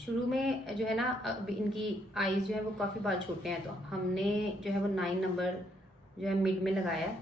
शुरू में जो है ना, अब इनकी आईज जो है वो काफ़ी बाल छोटे हैं, तो हमने जो है वो 9 नंबर जो है मिड में लगाया है।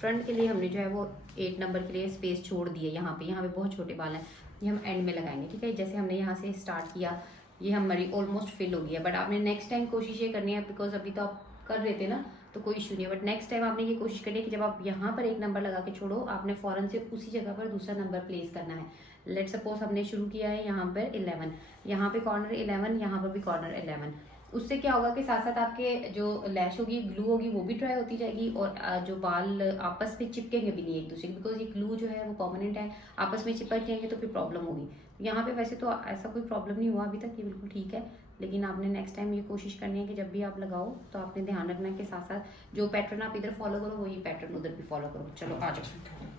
फ्रंट के लिए हमने जो है वो 8 नंबर के लिए स्पेस छोड़ दी है। यहाँ पे बहुत छोटे बाल हैं, ये हम एंड में लगाएंगे, ठीक है। जैसे हमने यहाँ से स्टार्ट किया, ये हमारी ऑलमोस्ट फिल हो गई है, बट आपने नेक्स्ट टाइम कोशिश ये करनी है, बिकॉज अभी तो आप कर रहे थे ना, तो कोई इशू नहीं है, बट नेक्स्ट टाइम आपने ये कोशिश करनी है कि जब आप यहाँ पर एक नंबर लगा के छोड़ो, आपने फ़ौरन से उसी जगह पर दूसरा नंबर प्लेस करना है। लेट सपोज हमने शुरू किया है यहाँ पर 11, यहाँ पे कॉर्नर 11, यहाँ पर भी कॉर्नर 11। उससे क्या होगा कि साथ साथ आपके जो लैश होगी, ग्लू होगी, वो भी ड्राई होती जाएगी, और जो बाल आपस में चिपकेंगे भी नहीं एक दूसरे के, बिकॉज ये ग्लू जो है वो परमानेंट है, आपस में चिपक जाएंगे तो फिर प्रॉब्लम होगी। यहाँ पे वैसे तो ऐसा कोई प्रॉब्लम नहीं हुआ अभी तक, ये बिल्कुल ठीक है, लेकिन आपने नेक्स्ट टाइम ये कोशिश करनी है कि जब भी आप लगाओ तो आपने ध्यान रखना है कि साथ साथ जो पैटर्न आप इधर फॉलो करो वही पैटर्न उधर भी फॉलो करो। चलो आ जाओ।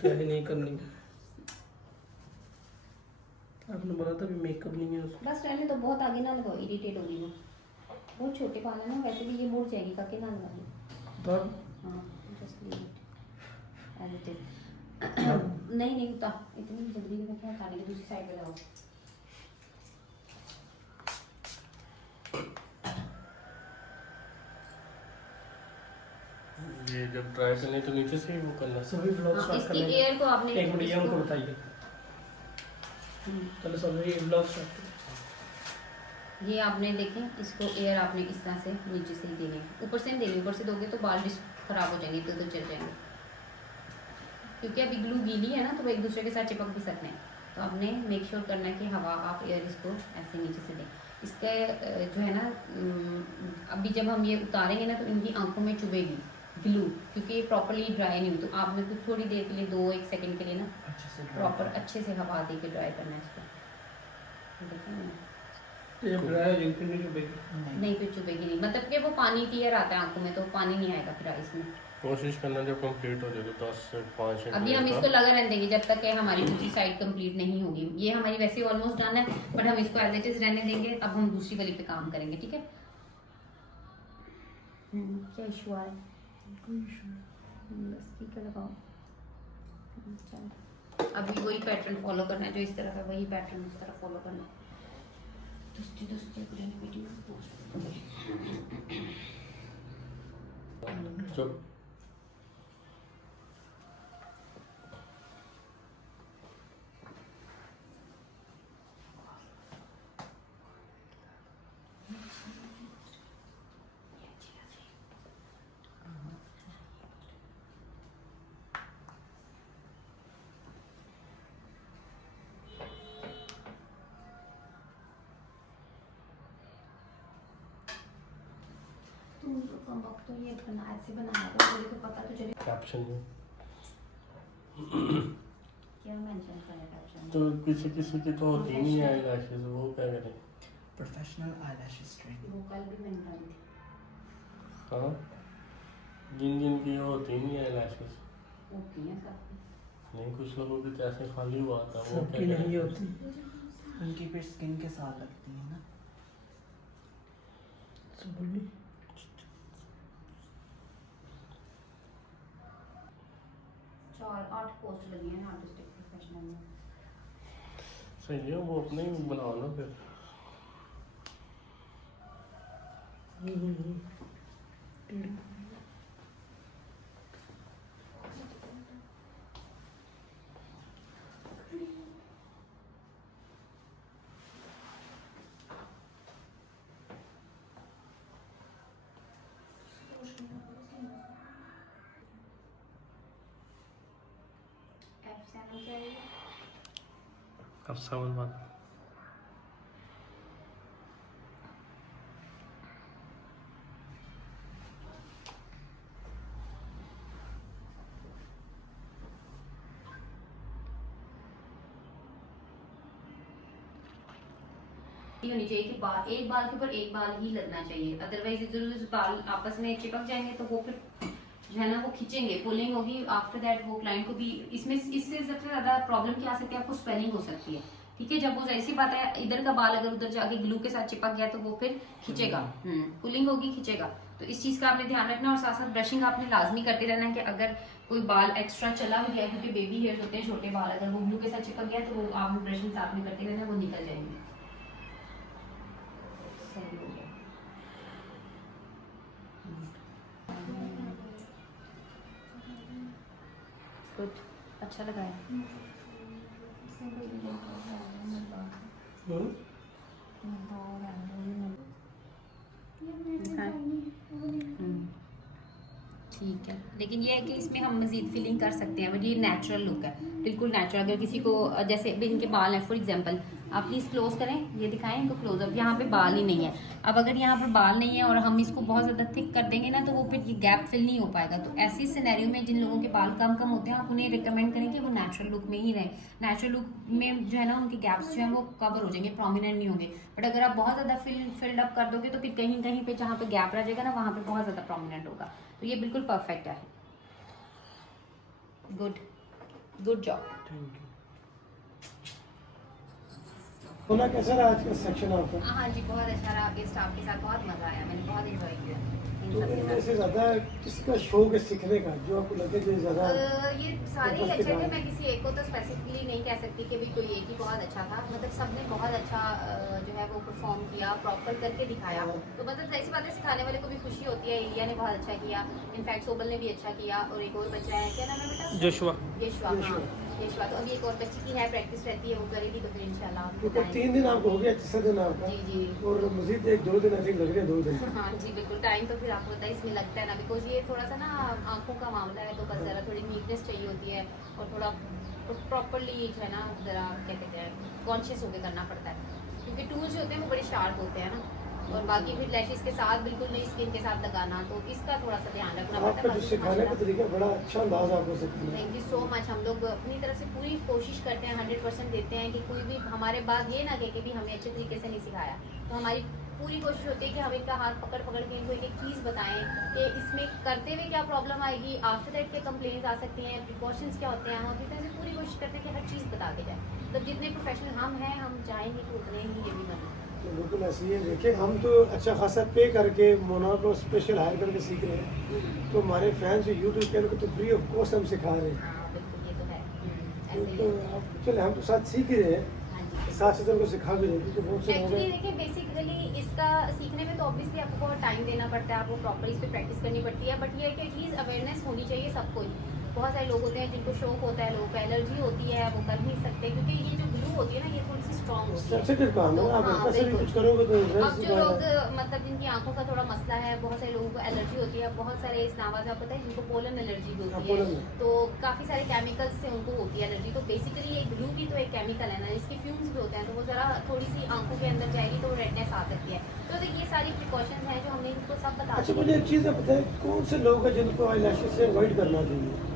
क्या ही नहीं करनी, आपने बोला था मेकअप नहीं है उसमें। बस रहने तो, बहुत आगे ना लगाओ, इरिटेट होगी वो, बहुत छोटे बाल है ना, वैसे भी ये मुड़ जाएगी, काके ना लगा लो। हाँ, just leave it as it is. नहीं नहीं उता, इतनी जल्दी में क्या उतारने की, दूसरी साइड पे लगाओ। ये जब ट्राई करने तो नीचे से ही वो करना। सभी व्लॉग स्टार्ट इसकी करने एयर को आपने एक मिनट, ये हमको बताइए। चलो सभी व्लॉग स्टार्ट करें। ये आपने देखें, इसको एयर आपने इस तरह से नीचे से ही देनी है, ऊपर से नहीं देनी, ऊपर से दोगे तो बाल खराब हो जाएंगे, तो चल जाएंगे, क्योंकि अभी ग्लू गीली है ना, तो वो एक दूसरे के साथ चिपक भी सकते हैं। तो आपने मेक श्योर करना है कि हवा आप एयर इसको ऐसे नीचे से दें। इसके जो है ना, अभी जब हम ये उतारेंगे ना तो इनकी आंखों में चुभेगी ग्लू, क्योंकि ये प्रॉपरली ड्राई नहीं हुई। तो आपने कुछ थोड़ी देर के लिए 2-1 सेकंड के लिए ना प्रॉपर अच्छे से हवा दे के ड्राई करना है इसको। देखें ये ड्राई है, फिर नहीं चुभेगी। नहीं, फिर चुभेगी नहीं, मतलब कि वो पानी क्लियर आता है आंखों में, तो पानी नहीं आएगा फिर आइस में। कोशिश करना जब कंप्लीट हो जाए तो 10 से 5 अभी हम इसको लगा रहने देंगे जब तक कि हमारी दूसरी साइड कंप्लीट नहीं होगी। ये हमारी वैसे ऑलमोस्ट डन है, बट हम इसको एज इट इज रहने देंगे। अब हम दूसरी वाली पे काम करेंगे, ठीक है। क्या इशू आ रहा है? कोई इशू बस ठीक है, लगाओ। चलो अभी वही पैटर्न फॉलो करना है जो इस तरह का, वही पैटर्न इस तरह फॉलो करना है। दस्ती दस्ती वीडियो जो तुम तो कम वक्त तो ये बना ऐसे बनाया था, मुझे तो पता तो चले कैप्शन में क्या मेंशन करें कैप्शन में। तो किसी किसी की तो होती नहीं है आईलैशेस, वो क्या करें? Professional eyelashes training. वो कल भी मैंने डाली थी। हाँ, जिन जिन की होती नहीं है आईलैशेस, होती है सब। नहीं कुछ लोगों की तो ऐसे खाली हुआ था, वो सबकी क्या नहीं करें? होती। उनकी फिर स्किन के साथ लगती है ना। सभी 4-8 पोस्ट लगी है ना आर्टिस्टिक प्रोफेशनल में। सही है, वो अपने ही बनाओ ना फिर। F7 क्या है? अब समझ बात। ये होनी चाहिए कि एक बाल के ऊपर एक बाल ही लगना चाहिए, अदरवाइज इधर उधर बाल आपस में चिपक जाएंगे तो वो फिर जो है ना वो खींचेंगे, पुलिंग होगी। आफ्टर दैट वो क्लाइंट को भी इसमें इससे सबसे ज्यादा प्रॉब्लम क्या आ सकती है, आपको स्वेलिंग हो सकती है। ठीक है, जब वो ऐसी बात है इधर का बाल अगर उधर जाके ग्लू के साथ चिपक गया तो वो फिर खींचेगा, पुलिंग होगी, खींचेगा। तो इस चीज का आपने ध्यान रखना और साथ साथ ब्रशिंग आपने लाजमी करते रहना है कि अगर कोई बाल एक्स्ट्रा चला भी गया, क्योंकि बेबी हेयर्स होते हैं छोटे बाल, अगर वो ग्लू के साथ चिपक गया तो वो आपने ब्रशिंग साथ में करते रहना, वो निकल जाएंगे। सही हो गया। गुड, अच्छा लगा है। ठीक है, लेकिन ये है कि इसमें हम मजीद फिलिंग कर सकते हैं, बट ये नेचुरल लुक है, बिल्कुल नेचुरल। अगर किसी को जैसे अभी इनके बाल हैं फॉर एग्जांपल, आप प्लीज क्लोज करें, ये दिखाएं इनको क्लोजअप, यहाँ पे बाल ही नहीं है। अब अगर यहाँ पर बाल नहीं है और हम इसको बहुत ज्यादा थिक कर देंगे ना तो वो फिर ये गैप फिल नहीं हो पाएगा। तो ऐसी सिनेरियो में जिन लोगों के बाल कम कम होते हैं, आप उन्हें रिकमेंड करें कि वो नेचुरल लुक में ही रहें। नेचुरल लुक में जो है ना उनके गैप्स जो है वो कवर हो जाएंगे, प्रोमिनेंट नहीं होंगे। बट अगर आप बहुत ज्यादा फिल्ड अप कर दोगे तो फिर कहीं कहीं पे जहाँ पे गैप रह जाएगा ना वहाँ पे बहुत ज्यादा प्रोमिनेंट होगा। तो ये बिल्कुल परफेक्ट है। Good, good job. Thank you. सोना कैसा रहा आज का सेक्शन आपका? हाँ जी, बहुत अच्छा रहा, आपके स्टाफ के साथ बहुत मजा आया, मैंने बहुत एंजॉय किया इन तो सब के इनमें साथ। से ज्यादा किसका शौक है सीखने का, जो आपको लगे जो ज्यादा? ये सारे ही अच्छे थे, मैं किसी एक को तो स्पेसिफिकली नहीं कह सकती कि भी कोई एक ही बहुत अच्छा था। मतलब सबने बहुत अच्छा जो है वो परफॉर्म किया, प्रॉपर करके दिखाया। तो मतलब ऐसी बातें सिखाने वाले को भी खुशी होती है। एलिया ने बहुत अच्छा किया, इनफैक्ट सोबल ने भी अच्छा किया, और एक और बच्चा है, क्या नाम है बेटा? जोशुआ। यशवा। हाँ यशवा, तो अभी एक और बच्ची की है, प्रैक्टिस रहती है, वो करेगी तो फिर इंशाल्लाह आपको क्योंकि बताएंगे। 3 दिन आपको हो गया, तीसरा दिन आपका, जी जी। और मजीद 1-2 दिन आई थिंक लग रहे हैं, 2 दिन। हाँ जी बिल्कुल, टाइम तो फिर आपको पता है इसमें लगता है ना, बिकॉज ये थोड़ा सा ना आंखों का मामला है, तो बस ज़रा थोड़ी नीटनेस चाहिए होती है और थोड़ा प्रॉपरली जो है ना ज़रा क्या कहते हैं कॉन्शियस होकर करना पड़ता है, क्योंकि टूल्स जो होते हैं वो बड़े शार्प होते हैं ना। और बाकी फिर लैशेस के साथ बिल्कुल नई स्किन के साथ लगाना, तो इसका थोड़ा सा ध्यान रखना पड़ता आपका है। जो सिखाने का तरीका बड़ा अच्छा अंदाज आपको सिखाना है। Thank you so much. हम लोग अपनी तरफ से पूरी कोशिश करते हैं, 100% देते हैं कि कोई भी हमारे बाद ये ना कहे कि भी हमें अच्छे तरीके से नहीं सिखाया। तो हमारी पूरी कोशिश होती है कि हम इनका हाथ पकड़ पकड़ के इनको एक एक चीज़ बताएं कि इसमें करते हुए क्या प्रॉब्लम आएगी, आफ्टर दैट के कंप्लेंट्स आ सकती हैं, प्रिकॉशंस क्या होते हैं। हम अपनी तरफ से पूरी कोशिश करते हैं कि हर चीज़ बता के जाए। मतलब जितने प्रोफेशनल हम हैं, हम चाहेंगे कि उतने ही ये भी बने। तो बिल्कुल ऐसी है। देखिए हम तो अच्छा खासा पे करके मोना को स्पेशल हायर करके सीख रहे हैं, तो हमारे फैंस जो यूट्यूब चैनल को तो फ्री ऑफ कॉस्ट हम सिखा रहे हैं। हाँ बिल्कुल, ये तो है। ऐसे ही तो है। आप चले, हम तो साथ सीख ही रहे हैं, हाँ जी। साथ साथ उनको सिखा भी रहे हैं, क्योंकि बहुत से लोग एक्चुअली हैं। देखिए बेसिकली इसका सीखने में तो ऑब्वियसली आपको बहुत टाइम देना पड़ता है, आपको प्रॉपर इस पर प्रैक्टिस करनी पड़ती है। बट ये है कि एटलीस्ट अवेयरनेस होनी चाहिए सबको ही। बहुत सारे लोग होते हैं जिनको शौक होता है, लोगों को एलर्जी होती है, वो कर नहीं सकते, क्योंकि ये जो ग्लू होती है ना ये थोड़ी सी स्ट्रॉन्ग होती है। सेंसिटिव काम है ना, आप हाँ, हल्का सा भी बिल्कुल। कुछ करोगे तो अब रिजल्ट जो लोग दिखाएगा। मतलब जिनकी आंखों का थोड़ा मसला है, बहुत सारे लोगों को एलर्जी होती है, बहुत सारे इस्लामाबाद में पता है जिनको पोलन एलर्जी भी होती पोलन है, है। तो काफ़ी सारे केमिकल्स से उनको होती है एलर्जी। तो बेसिकली ये ग्लू भी तो एक केमिकल है ना, इसके फ्यूम्स भी होते हैं, तो वो ज़रा थोड़ी सी आंखों के अंदर जाएगी तो रेडनेस आ सकती है। तो ये सारी प्रिकॉशंस हैं जो हमने इनको सब बता अच्छा दी। मुझे एक चीज़ बताएं, कौन से लोग हैं जिनको आई लैशेस से अवॉइड करना चाहिए?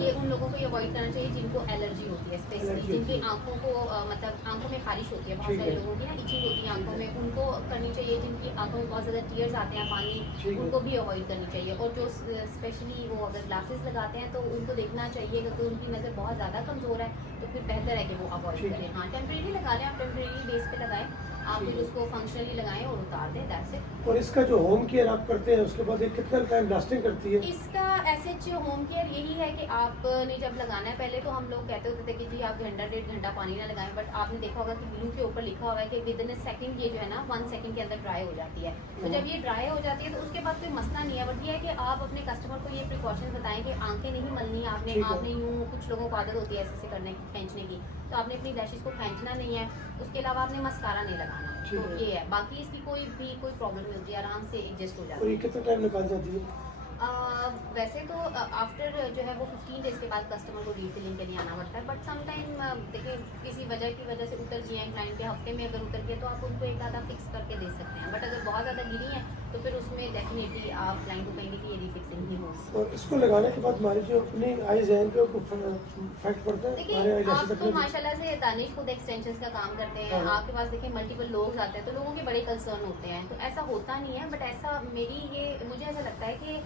ये उन लोगों को अवॉइड करना चाहिए जिनको एलर्जी होती है, स्पेशली एलर्जी जिनकी होती है। आंखों को मतलब आंखों में खारिश होती है, बहुत ठीक सारे है। लोगों की ना इचिंग होती है आंखों में, उनको करनी चाहिए। जिनकी आंखों में बहुत ज़्यादा टीयर्स आते हैं, ठीक पानी, है। उनको भी अवॉइड करनी चाहिए। और जो स्पेशली वो अगर ग्लासेस लगाते हैं तो उनको देखना चाहिए कि तो उनकी नज़र बहुत ज़्यादा कमज़ोर है तो फिर बेहतर है कि वो अवॉइड ठीक है। करें। हाँ, टेम्परेरी लगा लें, आप टेम्परेरी बेस पे लगाएं, आप ठीक फिर है। उसको फंक्शनली लगाएं और उतार दें, दैट्स इट। और इसका जो होम केयर आप करते हैं उसके बाद ये कितना टाइम लास्टिंग करती है? इसका एसएच होम केयर यही है कि आपने जब लगाना है, पहले तो हम लोग कहते होते थे कि जी आप घंटा 1.5 घंटा पानी ना लगाएं, बट आपने देखा होगा कि ग्लू के ऊपर लिखा हुआ है कि विद इन अ सेकंड ये जो है ना 1 सेकंड के अंदर ड्राई हो जाती है। तो जब ये ड्राई हो जाती है तो उसके बाद कोई मसला नहीं है, बट ये है कि आप अपने कस्टमर को ये प्रिकॉशन बताएं कि आंखें नहीं मलनी आपने। ठीक है। आपने यूँ कुछ लोगों को आदत होती है ऐसे करने की, खींचने की, तो आपने अपनी लैशेस को खींचना नहीं है। उसके अलावा आपने मस्कारा नहीं लगाना। ठीक तो है। ये है, बाकी इसकी कोई प्रॉब्लम नहीं होती है, आराम से एडजस्ट हो जाती और है। ये कितना टाइम निकाल जाती है? वैसे तो आफ्टर जो है वो 15 डेज के बाद कस्टमर को रीफिलिंग के लिए आना पड़ता है, बट सम टाइम देखिए किसी वजह की वजह से उतर गई हैं क्लाइंट के, हफ्ते में अगर उतर गए तो आप उनको एक आधा फिक्स करके दे सकते हैं। बट अगर बहुत ज़्यादा गिरी हैं तो फिर उसमें डेफिनेटली आप क्लाइंट को कहेंगे कि ये रिफिक्सिंग ही होगी। और इसको लगाने के बाद हमारी जो अपनी आईज हैं पे इफेक्ट पड़ता है देखिए हमारे आप eyelash तो माशाल्लाह से दानिश खुद एक्सटेंशंस का काम करते हैं, हाँ। आपके पास देखिए मल्टीपल लोग आते हैं तो लोगों के बड़े कंसर्न होते हैं, तो ऐसा होता नहीं है। बट ऐसा मुझे ऐसा लगता है कि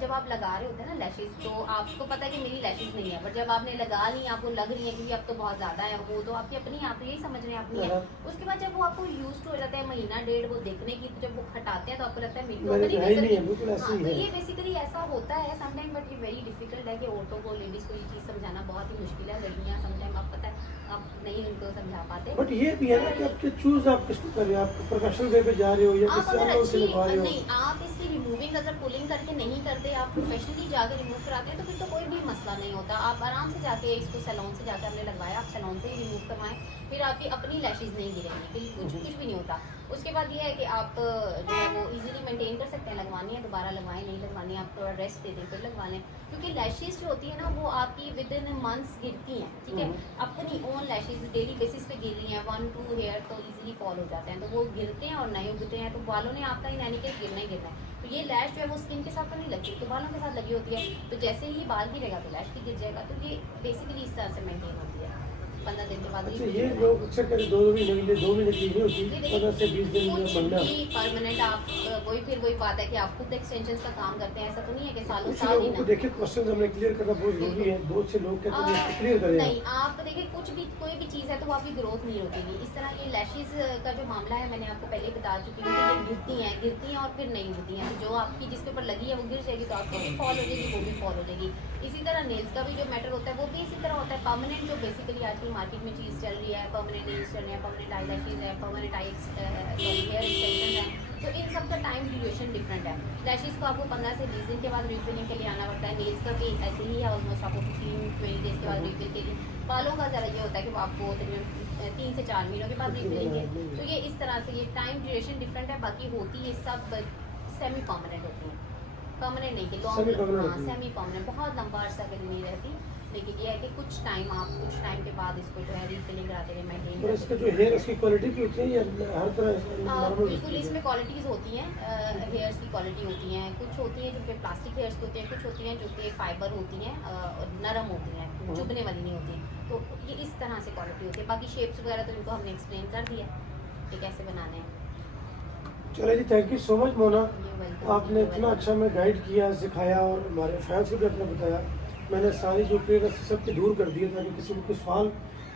जब आप लगा रहे होते हैं ना लैशेज, तो आपको पता है कि मेरी लैशेज नहीं है, बट जब आपने लगा ली आपको लग रही है क्योंकि अब तो बहुत ज़्यादा है, वो तो आपकी अपनी, आप यही समझ रहे हैं अपनी है। हाँ। उसके बाद जब वो आपको यूज टू हो जाता है महीना डेढ़ वो देखने की, तो जब वो हटाते हैं तो आपको लगता है मेरी तो मेरे अपनी तो है ही नज़र नहीं है, की- बिल्कुल ऐसे हाँ, ही तो है। ये बेसिकली ऐसा होता है समटाइम, बट ये वेरी डिफिकल्ट है कि औरतों को, लेडीज़ को ये चीज़ समझाना बहुत ही मुश्किल है। लड़कियाँ समटाइम आप पता है आप नहीं उनको समझा पाते। बट ये भी है ना कि आपके चूज आप किसको कर रहे हो, आप प्रोफेशनल वे पे जा रहे हो या आप किसी अगर और से अच्छी लगवा रहे हो। नहीं, आप इसकी रिमूविंग अगर पुलिंग करके नहीं करते, आप प्रोफेशनली जाकर रिमूव कराते हैं तो फिर तो कोई भी मसला नहीं होता। आप आराम से जाके इसको सैलून से जाकर आपने लगवाया, आप सैलून से ही रिमूव करवाएं, फिर आपकी अपनी लैशेज नहीं गिरेंगी, कुछ भी नहीं होता। उसके बाद ये है कि आप जो है वो इजीली मेंटेन कर सकते हैं। लगवानी है दोबारा लगवाएं, नहीं लगवानी है आप थोड़ा रेस्ट दे दें फिर लगवा लें, क्योंकि लैशेज जो होती है ना वो आपकी विद इन मंथ्स गिरती हैं, ठीक है। अपनी ओन लैशेज डेली बेसिस पे गिर रही हैं, 1-2 हेयर तो इजीली फॉल हो जाते हैं, तो वो गिरते हैं और नए उगते हैं, तो बालों ने आपका इन एनी केस गिरना ही गिरना है। तो ये लैश जो है वो स्किन के साथ तो नहीं लगती, तो बालों के साथ लगी होती है, तो जैसे ही बाल गिरेगा तो लैश भी गिर जाएगा। तो ये बेसिकली इस तरह से मेंटेन होती है 15 दिन के बाद। अच्छा ये लोग अक्सर कहते 2 महीने के लिए 2 महीने की नहीं होती, 15 से 20 दिन कुछ महीना। भी परमानेंट आप वही बात है कि आप खुद एक्सटेंशंस का काम करते हैं, ऐसा तो नहीं है कि सालों कुछ साल ही लोगों को ना। देखिए क्वेश्चन हमने क्लियर करना बहुत जरूरी है, बहुत से लोग कहते हैं इसको क्लियर करें नहीं, आप देखिए कोई भी चीज़ है तो वो आपकी ग्रोथ नहीं रोकेगी। इस तरह ये लैशेज का जो मामला है मैंने आपको पहले बता चुकी हूँ कि ये गिरती हैं और फिर नहीं होती हैं। तो जो आपकी जिसके ऊपर लगी है वो गिर जाएगी तो आपको भी फॉल हो जाएगी, वो भी फॉल हो जाएगी। इसी तरह नेल्स का भी जो मैटर होता है वो भी इसी तरह होता है। परमानेंट जो बेसिकली आजकल मार्केट में चीज़ चल रही है, परमानेंट नेल्स चल रहे हैं, परमानेंट आई लैशेज है, परमानेंट हेयर एक्सटेंशन है, तो इन सब का टाइम ड्यूरेशन डिफरेंट है। लैशेज को आपको 15 से 20 दिन के बाद रिफिलिंग के लिए आना पड़ता है, नेल्स का भी ऐसे ही है, ऑलमोस्ट आपको 15-20 डेज के बाद रिफिल के लिए। बालों का ज़रा ये होता है कि वो आपको तकरीबन 3 से 4 महीनों के बाद रिफिलिंग है। तो ये इस तरह से ये टाइम ड्यूरेशन डिफरेंट है। बाकी होती ये सब सेमी परमानेंट होती है, परमानेंट नहीं कि Semi permanent हाँ होती है। सेमी परमानेंट बहुत लंबा अर्सा के लिए नहीं रहती, लेकिन ये है कि कुछ टाइम के बाद इसको जो है रिफिलिंग कराते हुए मेंटेन और इसका जो हेयर इसकी क्वालिटी भी होती है या हर तरह नॉर्मल बिल्कुल इसमें क्वालिटीज़ होती हैं, हेयर्स की क्वालिटी होती हैं, कुछ होती हैं जो कि प्लास्टिक हेयर्स की होती हैं, कुछ होती हैं जो कि फाइबर होती हैं और नरम होती हैं, चुभने वाली नहीं होती। तो ये इस तरह से क्वालिटी होती है। बाकी शेप्स वगैरह तो इनको हमने एक्सप्लेन कर दिया कि कैसे बनाने हैं। चलो जी, thank you so much Mona, You're welcome. आपने इतना अच्छा हमें गाइड किया, सिखाया और हमारे फैंस को भी अपना बताया। मैंने सारी जो क्लियर सबके दूर कर दिए ताकि किसी को कुछ सवाल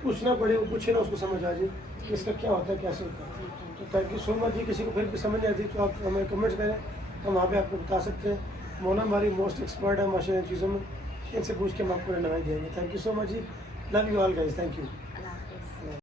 पूछना पड़े, वो पूछे ना, उसको समझ आ जाए कि इसका क्या होता है, कैसे होता है। तो थैंक यू सो मच जी। किसी को फिर भी समझ नहीं आती तो आप हमें कमेंट्स करें, हम वहाँ पे आपको बता सकते हैं। मोना हमारी मोस्ट एक्सपर्ट है माशाल्लाह इन चीज़ों में, इनसे पूछ के हम आपको लगाई देंगे। Thank you so much ji, love you all guys, thank you.